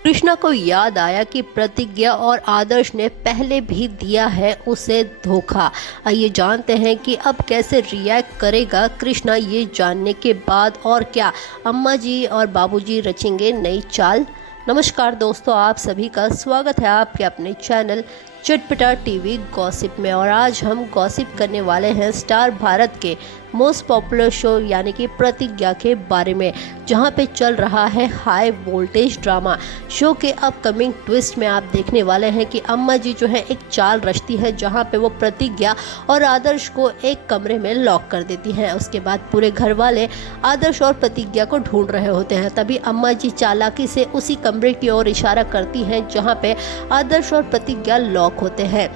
कृष्णा को याद आया कि प्रतिज्ञा और आदर्श ने पहले भी दिया है उसे धोखा। आइए जानते हैं कि अब कैसे रिएक्ट करेगा कृष्णा, ये जानने के बाद और क्या अम्मा जी और बाबूजी रचेंगे नई चाल। नमस्कार दोस्तों, आप सभी का स्वागत है आपके अपने चैनल चटपटा टीवी गॉसिप में। और आज हम गॉसिप करने वाले हैं स्टार भारत के मोस्ट पॉपुलर शो यानी कि प्रतिज्ञा के बारे में, जहां पे चल रहा है हाई वोल्टेज ड्रामा। शो के अपकमिंग ट्विस्ट में आप देखने वाले हैं कि अम्मा जी जो है एक चाल रचती है, जहां पे वो प्रतिज्ञा और आदर्श को एक कमरे में लॉक कर देती हैं। उसके बाद पूरे घर वाले आदर्श और प्रतिज्ञा को ढूंढ रहे होते हैं। तभी अम्मा जी चालाकी से उसी कमरे की ओर इशारा करती हैं जहां पे आदर्श और प्रतिज्ञा लॉक होते हैं।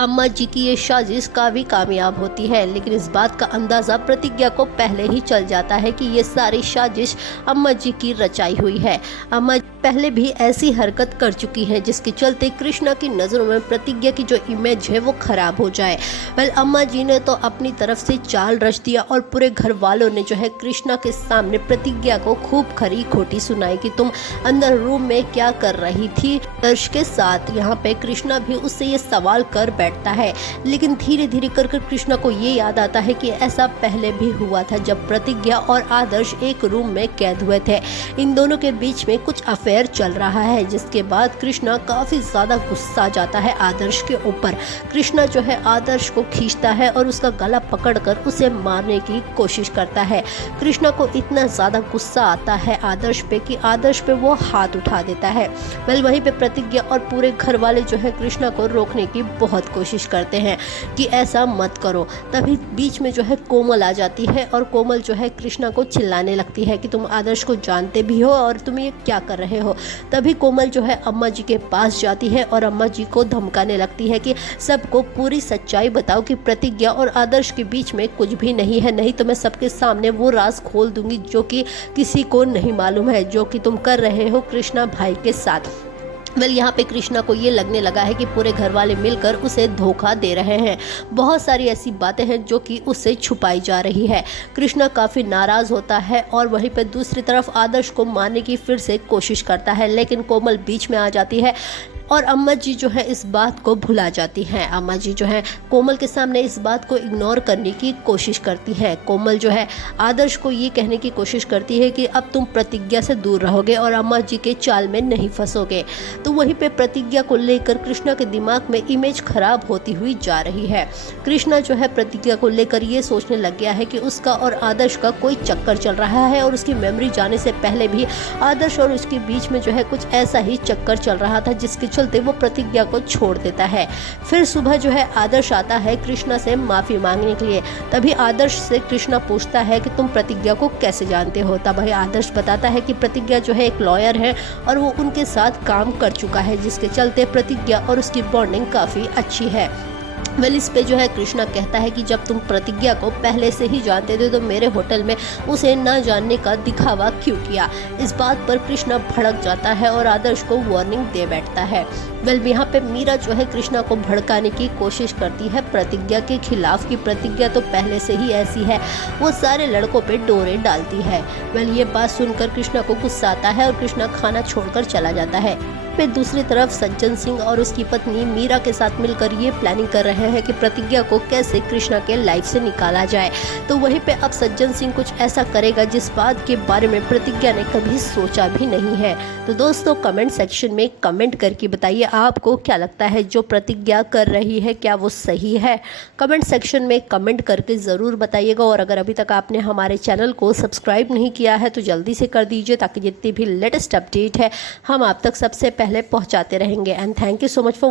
अम्मा जी की ये साजिश काफी कामयाब होती है, लेकिन इस बात का अंदाजा प्रतिज्ञा को पहले ही चल जाता है कि ये सारी साजिश अम्मा जी की रचाई हुई है। अम्मा पहले भी ऐसी हरकत कर चुकी है जिसके चलते कृष्णा की नज़रों में प्रतिज्ञा की जो इमेज है वो खराब हो जाए। अम्मा जी ने तो अपनी तरफ से चाल रच दिया और पूरे घर वालों ने जो है कृष्णा के सामने प्रतिज्ञा को खूब खरी खोटी सुनाई कि तुम अंदर रूम में क्या कर रही थी आदर्श के साथ। यहाँ पे कृष्णा भी उससे ये सवाल कर बैठता है, लेकिन धीरे धीरे कर कृष्णा को ये याद आता है कि ऐसा पहले भी हुआ था जब प्रतिज्ञा और आदर्श एक रूम में कैद हुए थे। इन दोनों के बीच में कुछ अफेयर चल रहा है, जिसके बाद कृष्णा काफी ज्यादा गुस्सा जाता है आदर्श के ऊपर। कृष्णा जो है आदर्श को खींचता है और उसका गला पकड़कर उसे मारने की कोशिश करता है। कृष्णा को इतना ज्यादा गुस्सा आता है आदर्श पे कि आदर्श पे वो हाथ उठा देता है। वहीं पे प्रतिज्ञा और पूरे घर वाले जो है कृष्णा को रोकने की बहुत कोशिश करते हैं कि ऐसा मत करो। तभी बीच में जो है कोमल आ जाती है और कोमल जो है कृष्णा को चिल्लाने लगती है कि तुम आदर्श को जानते भी हो और तुम ये क्या कर रहे हो। तभी कोमल जो है अम्मा जी के पास जाती है और अम्मा जी को धमकाने लगती है कि सबको पूरी सच्चाई बताओ कि प्रतिज्ञा और आदर्श के बीच में कुछ भी नहीं है, नहीं तो मैं सबके सामने वो राज खोल दूंगी जो कि किसी को नहीं मालूम है, जो कि तुम कर रहे हो कृष्णा भाई के साथ। यहाँ पे कृष्णा को ये लगने लगा है कि पूरे घर वाले मिलकर उसे धोखा दे रहे हैं। बहुत सारी ऐसी बातें हैं जो कि उससे छुपाई जा रही है। कृष्णा काफ़ी नाराज़ होता है और वहीं पे दूसरी तरफ आदर्श को मारने की फिर से कोशिश करता है, लेकिन कोमल बीच में आ जाती है और अम्मा जी जो है इस बात को भुला जाती हैं। अम्मा जी जो है कोमल के सामने इस बात को इग्नोर करने की कोशिश करती है। कोमल जो है आदर्श को ये कहने की कोशिश करती है कि अब तुम प्रतिज्ञा से दूर रहोगे और अम्मा जी के चाल में नहीं फंसोगे। तो वहीं पे प्रतिज्ञा को लेकर कृष्णा के दिमाग में इमेज खराब होती हुई जा रही है। कृष्णा जो है प्रतिज्ञा को लेकर ये सोचने लग गया है कि उसका और आदर्श का कोई चक्कर चल रहा है और उसकी मेमोरी जाने से पहले भी आदर्श और उसके बीच में जो है कुछ ऐसा ही चक्कर चल रहा था, जिसके चलते वो प्रतिज्ञा को छोड़ देता है। फिर सुबह जो है आदर्श आता है कृष्णा से माफी मांगने के लिए। तभी आदर्श से कृष्णा पूछता है कि तुम प्रतिज्ञा को कैसे जानते हो। तब आदर्श बताता है कि प्रतिज्ञा जो है एक लॉयर है और वो उनके साथ काम कर चुका है, जिसके चलते प्रतिज्ञा और उसकी बॉन्डिंग काफी अच्छी है। इस पे जो है कृष्णा कहता है कि जब तुम प्रतिज्ञा को पहले से ही जानते थे तो मेरे होटल में उसे न जानने का दिखावा क्यों किया। इस बात पर कृष्णा भड़क जाता है और आदर्श को वार्निंग दे बैठता है। यहाँ पे मीरा जो है कृष्णा को भड़काने की कोशिश करती है प्रतिज्ञा के खिलाफ कि प्रतिज्ञा तो पहले से ही ऐसी है, वो सारे लड़कों पे डोरे डालती है। ये बात सुनकर कृष्णा को गुस्सा आता है और कृष्णा खाना छोड़कर चला जाता है। पे दूसरी तरफ सज्जन सिंह और उसकी पत्नी मीरा के साथ मिलकर ये प्लानिंग कर रहे हैं कि प्रतिज्ञा को कैसे कृष्णा के लाइफ से निकाला जाए। तो वहीं पे अब सज्जन सिंह कुछ ऐसा करेगा जिस बात के बारे में प्रतिज्ञा ने कभी सोचा भी नहीं है। तो दोस्तों कमेंट सेक्शन में कमेंट करके बताइए आपको क्या लगता है जो प्रतिज्ञा कर रही है क्या वो सही है। कमेंट सेक्शन में कमेंट करके ज़रूर बताइएगा और अगर अभी तक आपने हमारे चैनल को सब्सक्राइब नहीं किया है तो जल्दी से कर दीजिए, ताकि जितनी भी लेटेस्ट अपडेट है हम आप तक सबसे पहले पहुंचाते रहेंगे। And thank you so much for